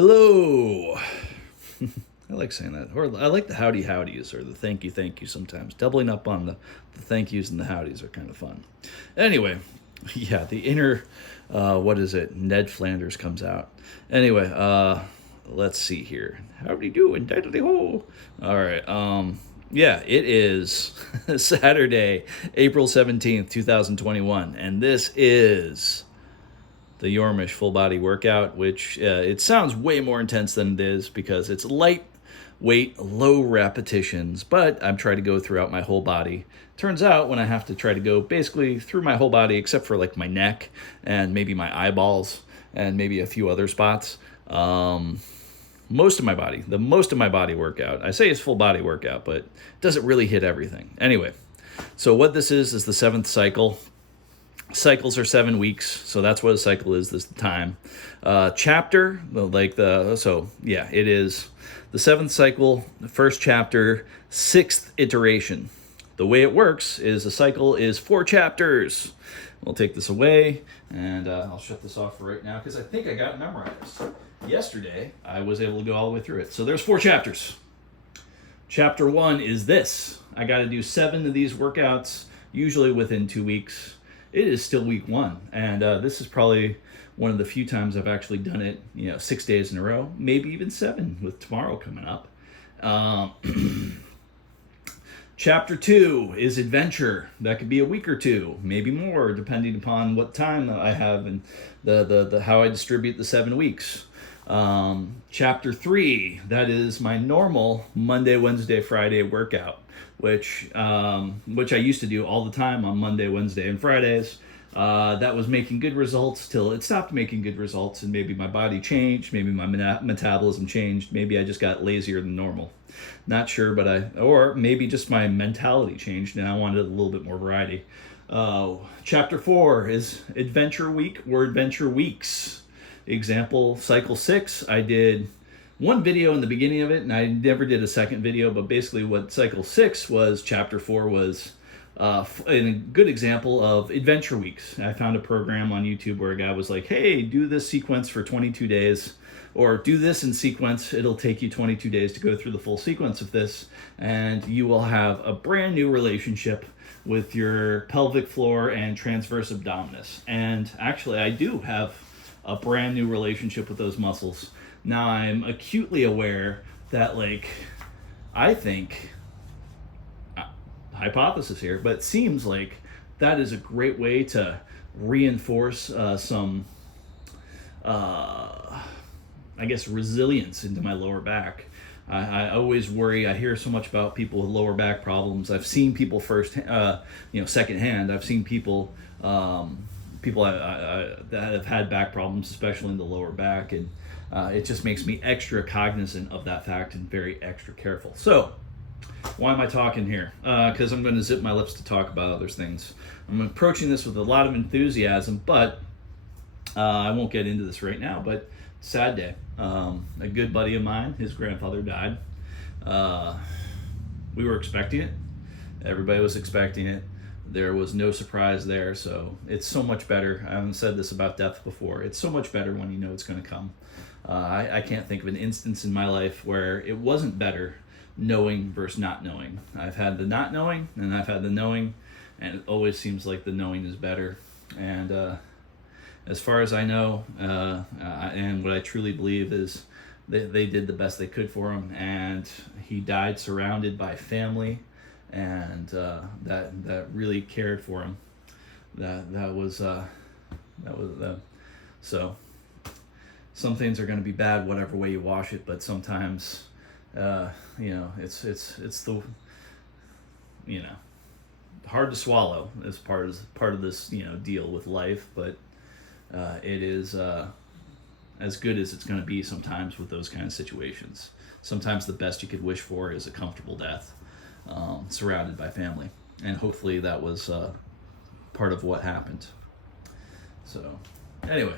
Hello. I like saying that. Or I like the howdy howdies or the thank you sometimes. Doubling up on the thank yous and the howdies are kind of fun. Anyway, yeah, the inner, what is it? Ned Flanders comes out. Anyway, let's see here. Howdy do and diddly ho. All right. Yeah, it is Saturday, April 17th, 2021. And this is the Yormish full body workout, which it sounds way more intense than it is because it's lightweight, low repetitions, but I'm trying to go throughout my whole body. Turns out when I have to try to go basically through my whole body, except for like my neck and maybe my eyeballs and maybe a few other spots, most of my body, the most of my body workout, I say it's full body workout, but it doesn't really hit everything. Anyway, so what this is the seventh cycle. Cycles are 7 weeks, so that's what a cycle is this time. Chapter, it is the seventh cycle, the first chapter, sixth iteration. The way it works is a cycle is 4 chapters. We'll take this away, and I'll shut this off for right now because I think I got it memorized. Yesterday, I was able to go all the way through it. So there's 4 chapters. Chapter 1 is this. I got to do 7 of these workouts, usually within 2 weeks. It is still week 1, and this is probably one of the few times I've actually done it, 6 days in a row, maybe even 7 with tomorrow coming up. Chapter 2 is adventure. That could be a week or 2, maybe more, depending upon what time I have and the how I distribute the 7 weeks. Chapter 3, that is my normal Monday, Wednesday, Friday workout, which I used to do all the time on Monday, Wednesday, and Fridays. That was making good results till it stopped making good results, and maybe my body changed, maybe my metabolism changed, maybe I just got lazier than normal. Not sure, or maybe just my mentality changed and I wanted a little bit more variety. Chapter 4 is Adventure Week or Adventure Weeks. Example, Cycle 6, I did one video in the beginning of it, and I never did a second video, but basically what Cycle 6 was, Chapter 4 was a good example of Adventure Weeks. I found a program on YouTube where a guy was like, hey, do this sequence for 22 days, or do this in sequence. It'll take you 22 days to go through the full sequence of this, and you will have a brand new relationship with your pelvic floor and transverse abdominis. And actually, I do have a brand new relationship with those muscles. Now I'm acutely aware that, I think, hypothesis here, but it seems like that is a great way to reinforce some, resilience into my lower back. I always worry. I hear so much about people with lower back problems. I've seen people secondhand. I've seen people that have had back problems, especially in the lower back, and it just makes me extra cognizant of that fact and very extra careful. So, why am I talking here? Because I'm going to zip my lips to talk about other things. I'm approaching this with a lot of enthusiasm, but I won't get into this right now. But sad day. A good buddy of mine, his grandfather died. We were expecting it. Everybody was expecting it. There was no surprise there, so it's so much better. I haven't said this about death before. It's so much better when you know it's going to come. I can't think of an instance in my life where it wasn't better knowing versus not knowing. I've had the not knowing, and I've had the knowing, and it always seems like the knowing is better. And as far as I know, and what I truly believe is they did the best they could for him, and he died surrounded by family, and that really cared for him. So some things are going to be bad whatever way you wash it, but sometimes it's the hard to swallow as part of this deal with life, but it is as good as it's going to be sometimes with those kind of situations. Sometimes the best you could wish for is a comfortable death, surrounded by family, and hopefully that was part of what happened. So anyway,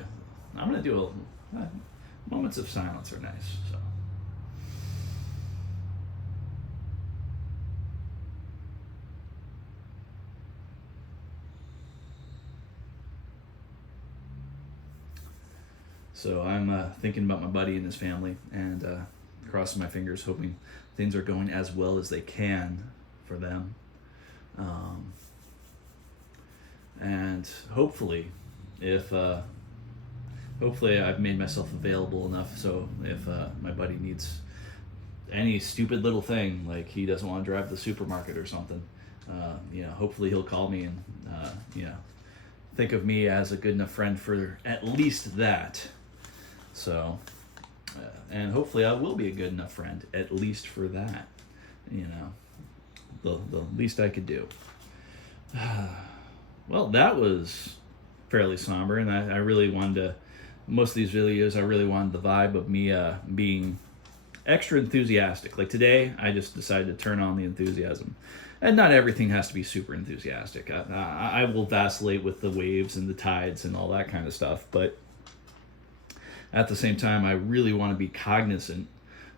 I'm going to do moments of silence are nice. So. So I'm thinking about my buddy and his family, and crossing my fingers, hoping things are going as well as they can for them. And hopefully, if hopefully I've made myself available enough, so if my buddy needs any stupid little thing, like he doesn't want to drive to the supermarket or something, hopefully he'll call me and think of me as a good enough friend for at least that. So, and hopefully I will be a good enough friend at least for that. The least I could do. Well, that was fairly somber, and I really wanted to. Most of these videos, I really wanted the vibe of me being extra enthusiastic. Like today, I just decided to turn on the enthusiasm. And not everything has to be super enthusiastic. I will vacillate with the waves and the tides and all that kind of stuff. But at the same time, I really want to be cognizant.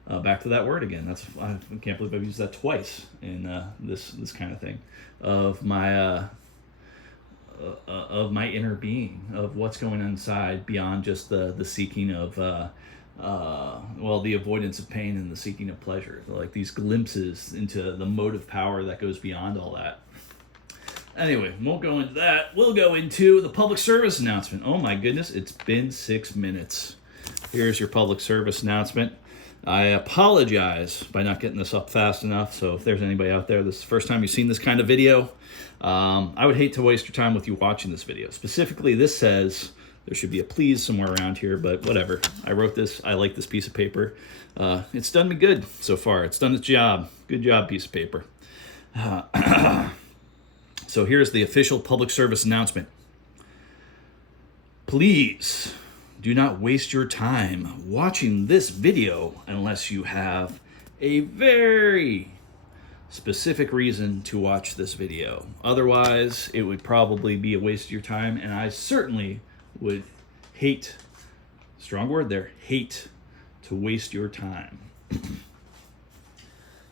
Back to that word again. I can't believe I've used that twice in this kind of thing. Of my inner being, of what's going on inside beyond just the seeking of the avoidance of pain and the seeking of pleasure, like these glimpses into the motive power that goes beyond all that. Anyway, won't go into that. We'll go into the public service announcement. Oh my goodness, it's been 6 minutes. Here's your public service announcement. I apologize by not getting this up fast enough, so if there's anybody out there, this is the first time you've seen this kind of video, I would hate to waste your time with you watching this video. Specifically, this says there should be a please somewhere around here, but whatever. I wrote this. I like this piece of paper. It's done me good so far. It's done its job. Good job, piece of paper. So here's the official public service announcement. Please do not waste your time watching this video unless you have a very specific reason to watch this video. Otherwise, it would probably be a waste of your time, and I certainly would hate, strong word there, hate to waste your time.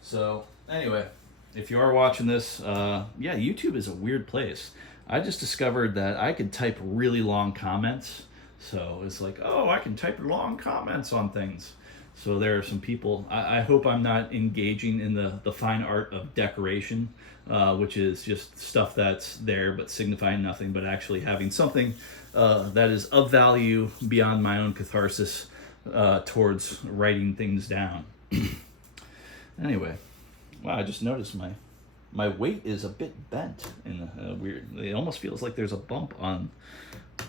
So, anyway, if you are watching this, YouTube is a weird place. I just discovered that I could type really long comments. So it's like, oh, I can type long comments on things. So there are some people, I hope I'm not engaging in the fine art of decoration, which is just stuff that's there but signifying nothing, but actually having something that is of value beyond my own catharsis towards writing things down. Anyway, wow, I just noticed my weight is a bit bent in a weird, it almost feels like there's a bump on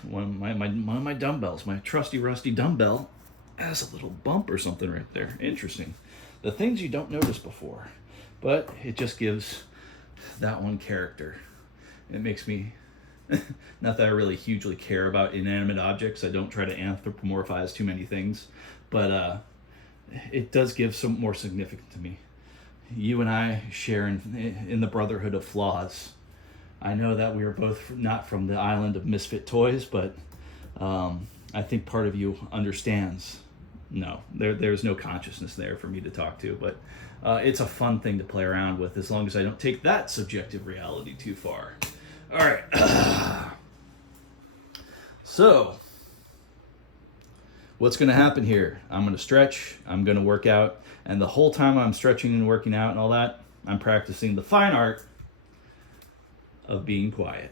one of my dumbbells. My trusty rusty dumbbell has a little bump or something right there. Interesting. The things you don't notice before, but it just gives that one character. It makes me, not that I really hugely care about inanimate objects. I don't try to anthropomorphize too many things, but it does give some more significance to me. You and I share in the brotherhood of flaws. I know that we are both not from the island of misfit toys, but I think part of you understands. No, there's no consciousness there for me to talk to, but it's a fun thing to play around with as long as I don't take that subjective reality too far. All right. So, what's going to happen here? I'm going to stretch, I'm going to work out, and the whole time I'm stretching and working out and all that, I'm practicing the fine art of being quiet.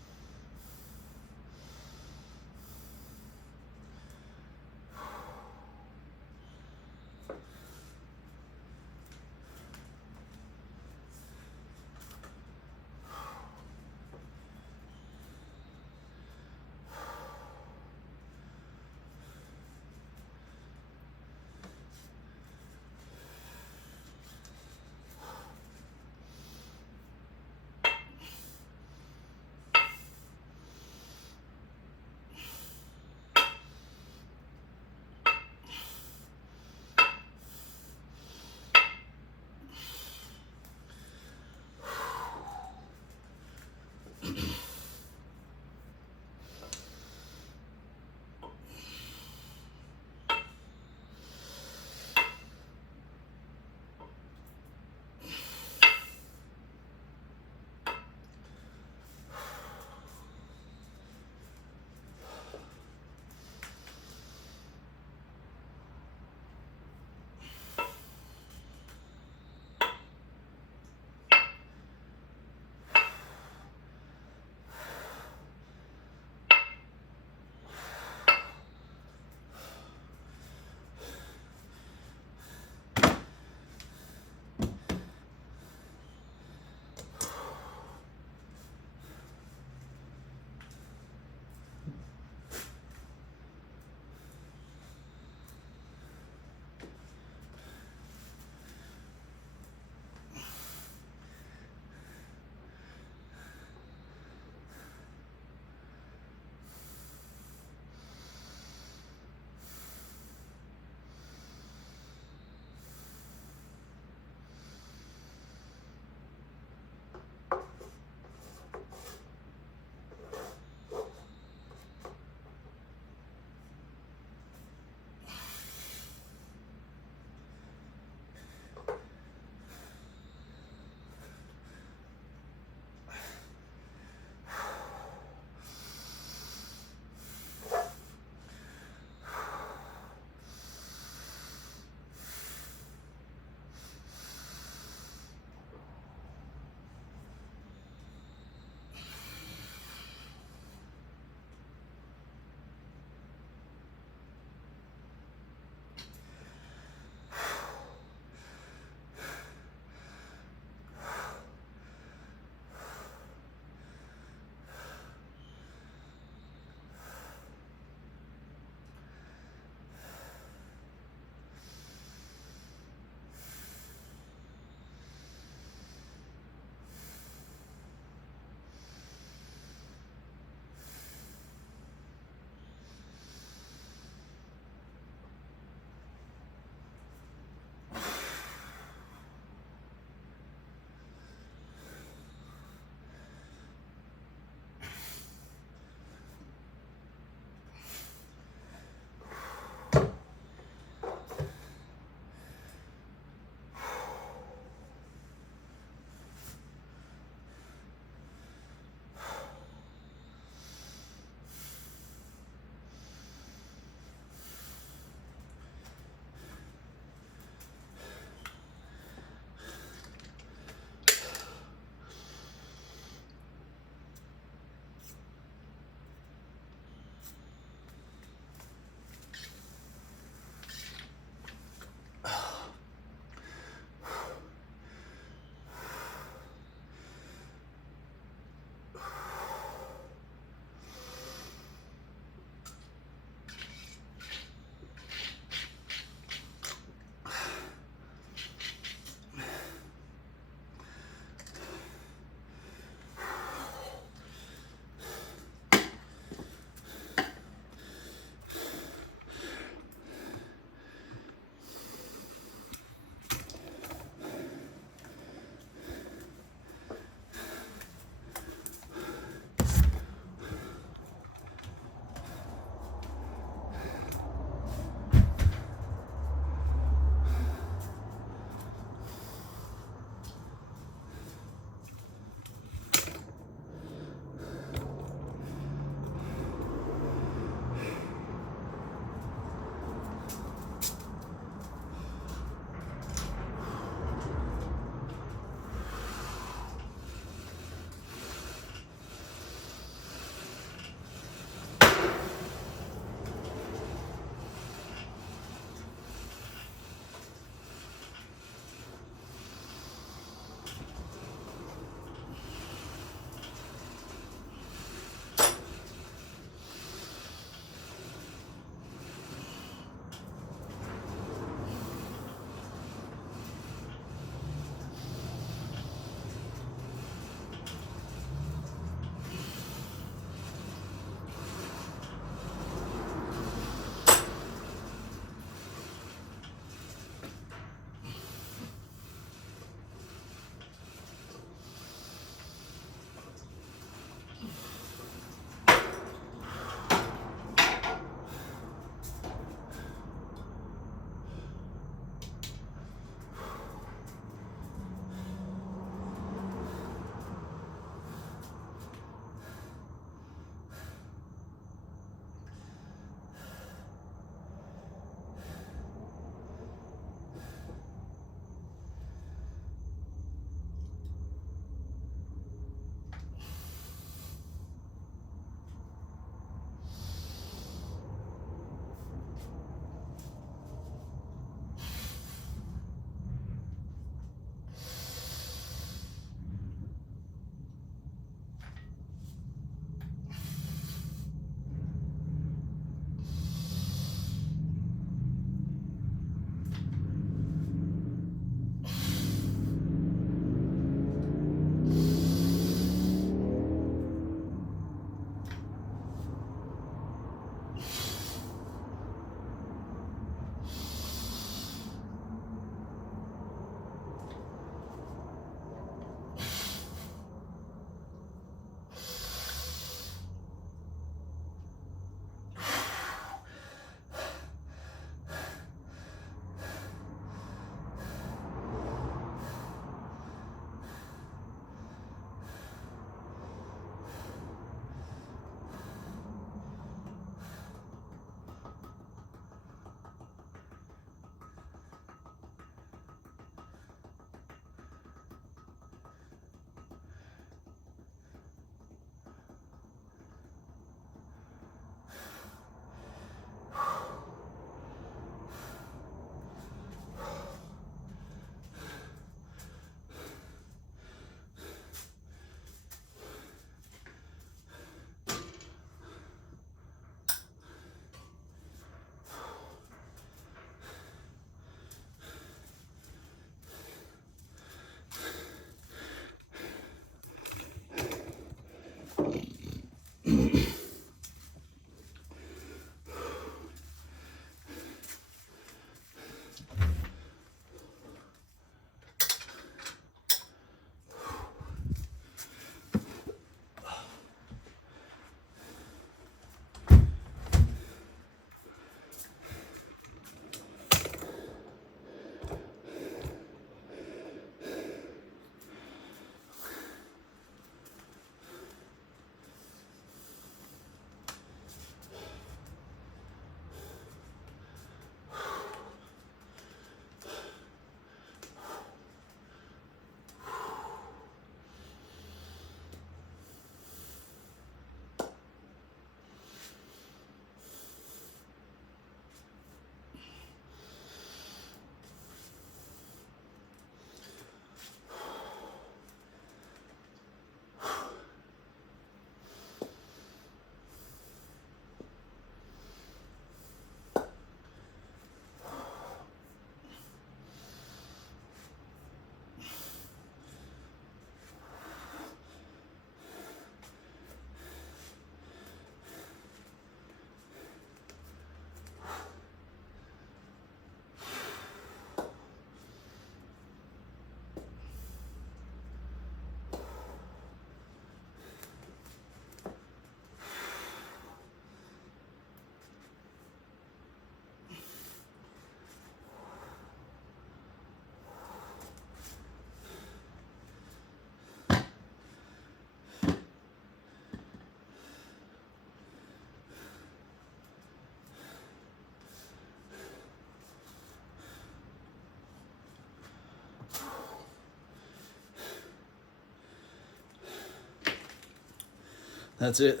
That's it.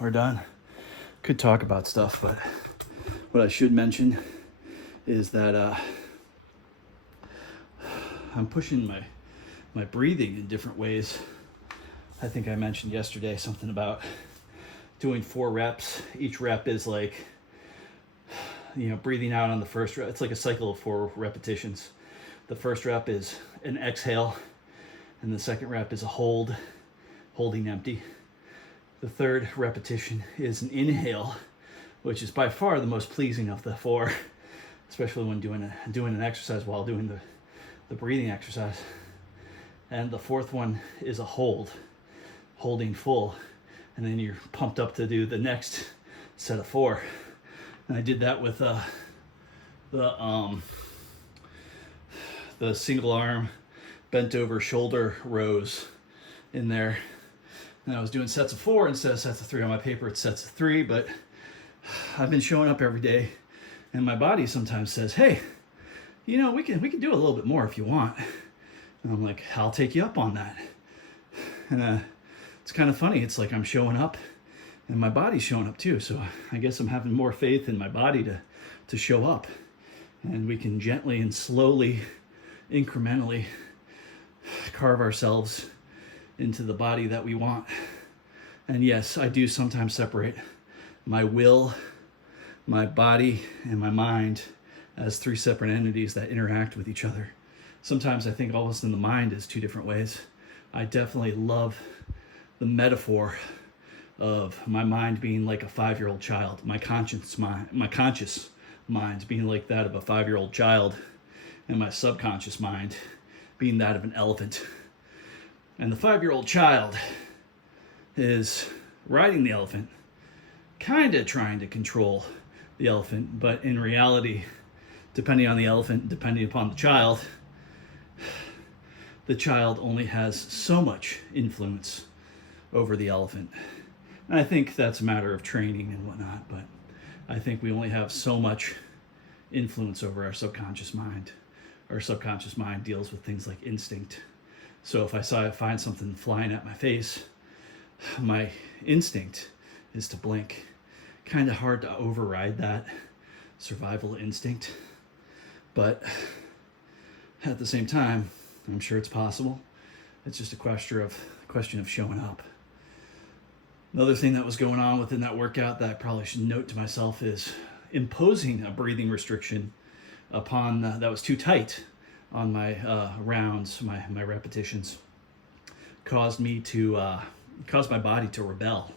We're done. Could talk about stuff, but what I should mention is that I'm pushing my breathing in different ways. I think I mentioned yesterday something about doing 4 reps. Each rep is like, breathing out on the first rep. It's like a cycle of 4 repetitions. The first rep is an exhale, and the second rep is a holding empty. The third repetition is an inhale, which is by far the most pleasing of the 4, especially when doing an exercise while doing the breathing exercise. And the fourth one is a holding full, and then you're pumped up to do the next set of 4. And I did that with the single arm bent over shoulder rows in there. And I was doing sets of 4 instead of sets of 3. On my paper it's sets of 3, but I've been showing up every day, and my body sometimes says, hey, we can do a little bit more if you want. And I'm like, I'll take you up on that. And it's kind of funny. It's like I'm showing up and my body's showing up too. So I guess I'm having more faith in my body to show up. And we can gently and slowly, incrementally carve ourselves into the body that we want. And yes, I do sometimes separate my will, my body, and my mind as 3 separate entities that interact with each other. Sometimes I think almost in the mind is 2 different ways. I definitely love the metaphor of my mind being like a 5-year-old child, my conscious mind being like that of a 5-year-old child, and my subconscious mind being that of an elephant. And the 5-year-old child is riding the elephant, kind of trying to control the elephant, but in reality, depending on the elephant, depending upon the child only has so much influence over the elephant. And I think that's a matter of training and whatnot, but I think we only have so much influence over our subconscious mind. Our subconscious mind deals with things like instinct. So if I find something flying at my face, my instinct is to blink. Kind of hard to override that survival instinct, but at the same time, I'm sure it's possible. It's just a question of showing up. Another thing that was going on within that workout that I probably should note to myself is imposing a breathing restriction upon that was too tight on my rounds, my repetitions, caused my body to rebel.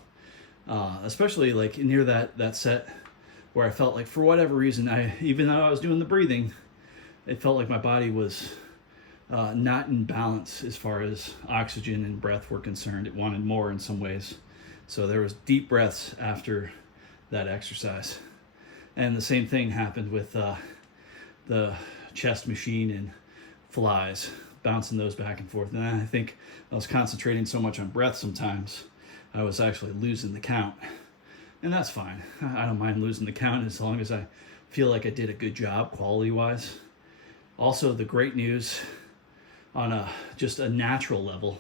Especially like near that set where I felt like for whatever reason, even though I was doing the breathing, it felt like my body was not in balance as far as oxygen and breath were concerned. It wanted more in some ways. So there was deep breaths after that exercise. And the same thing happened with the chest machine and flies, bouncing those back and forth. And I think I was concentrating so much on breath sometimes, I was actually losing the count. And that's fine. I don't mind losing the count as long as I feel like I did a good job quality-wise. Also, the great news on just a natural level,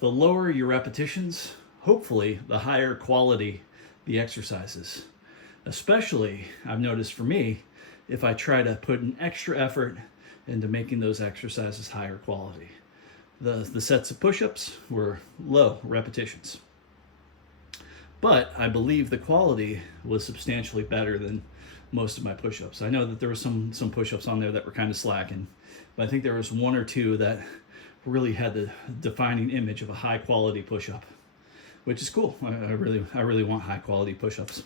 the lower your repetitions, hopefully the higher quality the exercises. Especially, I've noticed for me, if I try to put an extra effort into making those exercises higher quality. The sets of push-ups were low repetitions. But I believe the quality was substantially better than most of my push-ups. I know that there were some push-ups on there that were kind of slacking, but I think there was 1 or 2 that really had the defining image of a high quality push-up, which is cool. I really want high quality push-ups.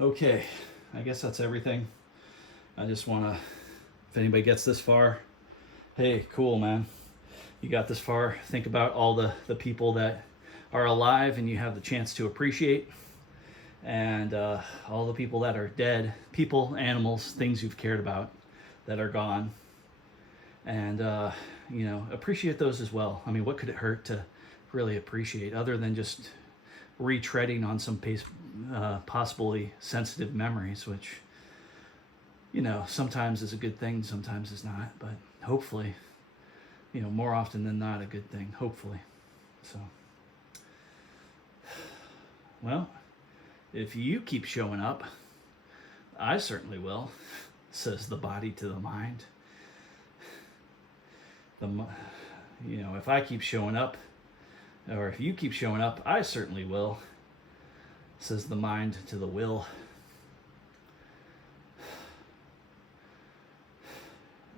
Okay, I guess that's everything. I just want to, if anybody gets this far, hey, cool, man. You got this far. Think about all the people that are alive and you have the chance to appreciate, and all the people that are dead, people, animals, things you've cared about that are gone. And, appreciate those as well. I mean, what could it hurt to really appreciate other than just retreading on some possibly sensitive memories, which, sometimes is a good thing, sometimes is not, but hopefully, more often than not a good thing, hopefully. So well, if you keep showing up, I certainly will, says the body to the mind. If I keep showing up, or if you keep showing up, I certainly will, says the mind to the will.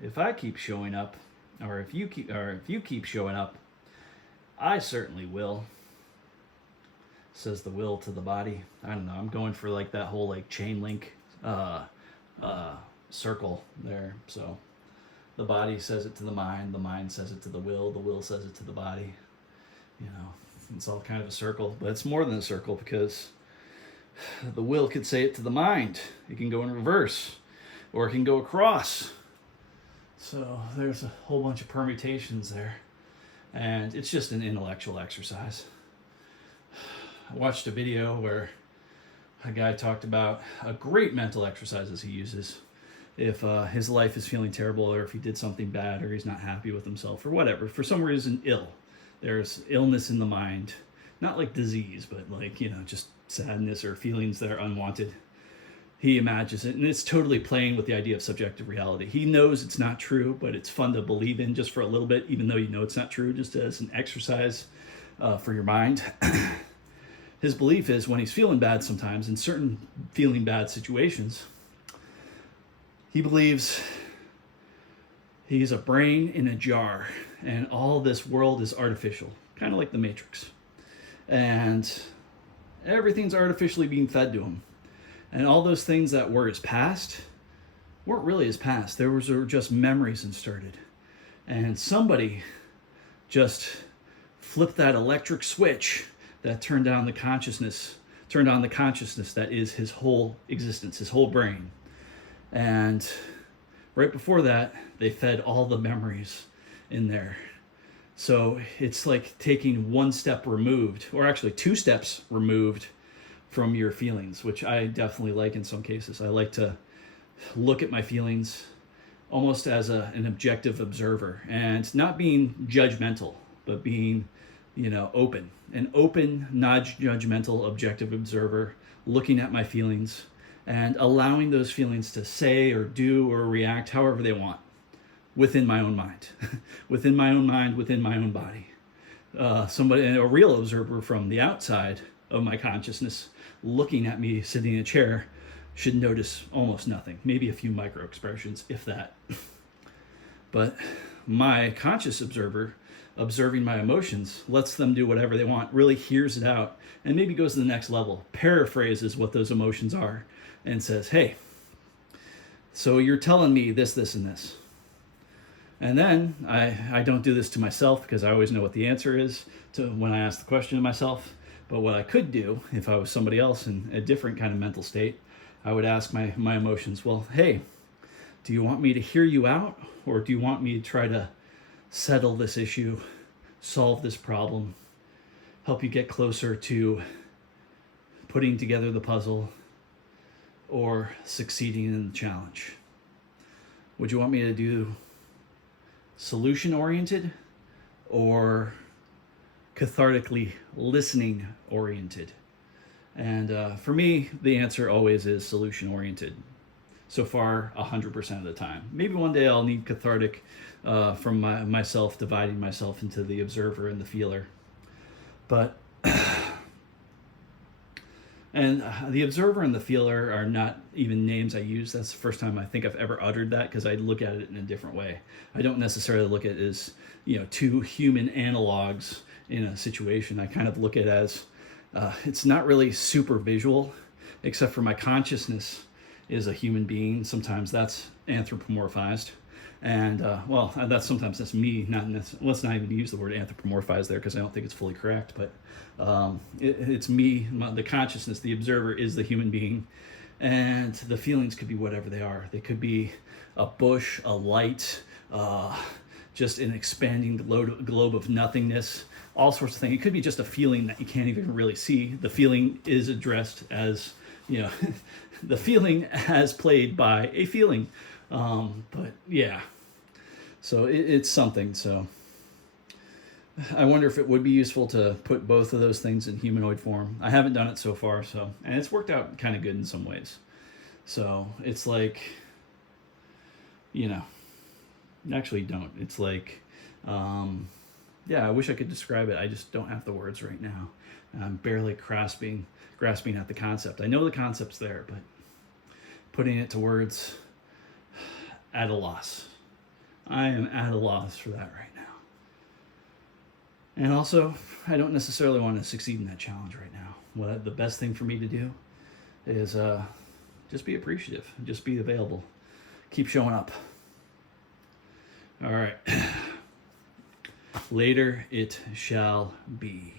If I keep showing up, or if you keep showing up, I certainly will, says the will to the body. I don't know. I'm going for like that whole like chain link circle there. So the body says it to the mind says it to the will says it to the body. It's all kind of a circle, but it's more than a circle because the will could say it to the mind. It can go in reverse, or it can go across. So there's a whole bunch of permutations there, and it's just an intellectual exercise. I watched a video where a guy talked about a great mental exercises he uses if his life is feeling terrible, or if he did something bad, or he's not happy with himself, or whatever. For some reason, there's illness in the mind, not like disease, but like, just sadness or feelings that are unwanted. He imagines it, and it's totally playing with the idea of subjective reality. He knows it's not true, but it's fun to believe in just for a little bit, even though it's not true, just as an exercise for your mind. His belief is when he's feeling bad sometimes, in certain feeling bad situations, he believes he's a brain in a jar, and all this world is artificial, kind of like the Matrix. And everything's artificially being fed to him. And all those things that were his past weren't really his past. Were just memories inserted. And somebody just flipped that electric switch that turned on the consciousness that is his whole existence, his whole brain. And right before that, they fed all the memories in there. So it's like taking one step removed, or actually 2 steps removed from your feelings, which I definitely like in some cases. I like to look at my feelings almost as an objective observer, and not being judgmental, but being, open. An open, non-judgmental, objective observer, looking at my feelings and allowing those feelings to say or do or react however they want within my own mind, within my own body. A real observer from the outside of my consciousness looking at me sitting in a chair should notice almost nothing, maybe a few micro expressions, if that. But my conscious observer, observing my emotions, lets them do whatever they want, really hears it out, and maybe goes to the next level, paraphrases what those emotions are, and says, hey, so you're telling me this, this, and this. And then I don't do this to myself because I always know what the answer is to when I ask the question to myself. But what I could do if I was somebody else in a different kind of mental state, I would ask my emotions, well, hey, do you want me to hear you out? Or do you want me to try to settle this issue, solve this problem, help you get closer to putting together the puzzle or succeeding in the challenge? Would you want me to do solution-oriented or cathartically listening-oriented? And for me, the answer always is solution-oriented. So far, 100% of the time. Maybe one day I'll need cathartic from myself, dividing myself into the observer and the feeler. But and the observer and the feeler are not even names I use. That's the first time I think I've ever uttered that, because I look at it in a different way. I don't necessarily look at it as 2 human analogs in a situation. I kind of look at it as it's not really super visual, except for my consciousness is a human being. Sometimes that's anthropomorphized. And that's me. Let's not even use the word anthropomorphized there, because I don't think it's fully correct. But it's me, the consciousness, the observer is the human being, and the feelings could be whatever they are. They could be a bush, a light, just an expanding globe of nothingness, all sorts of things. It could be just a feeling that you can't even really see. The feeling is addressed as, the feeling as played by a feeling. But yeah, so it's something. So I wonder if it would be useful to put both of those things in humanoid form. I haven't done it so far, and it's worked out kind of good in some ways. So it's like, you know, actually don't. It's like, yeah, I wish I could describe it. I just don't have the words right now. I'm barely grasping at the concept. I know the concept's there, but putting it to words, at a loss. I am at a loss for that right now. And also, I don't necessarily want to succeed in that challenge right now. Well, the best thing for me to do is just be appreciative, just be available, keep showing up. All right. Later it shall be.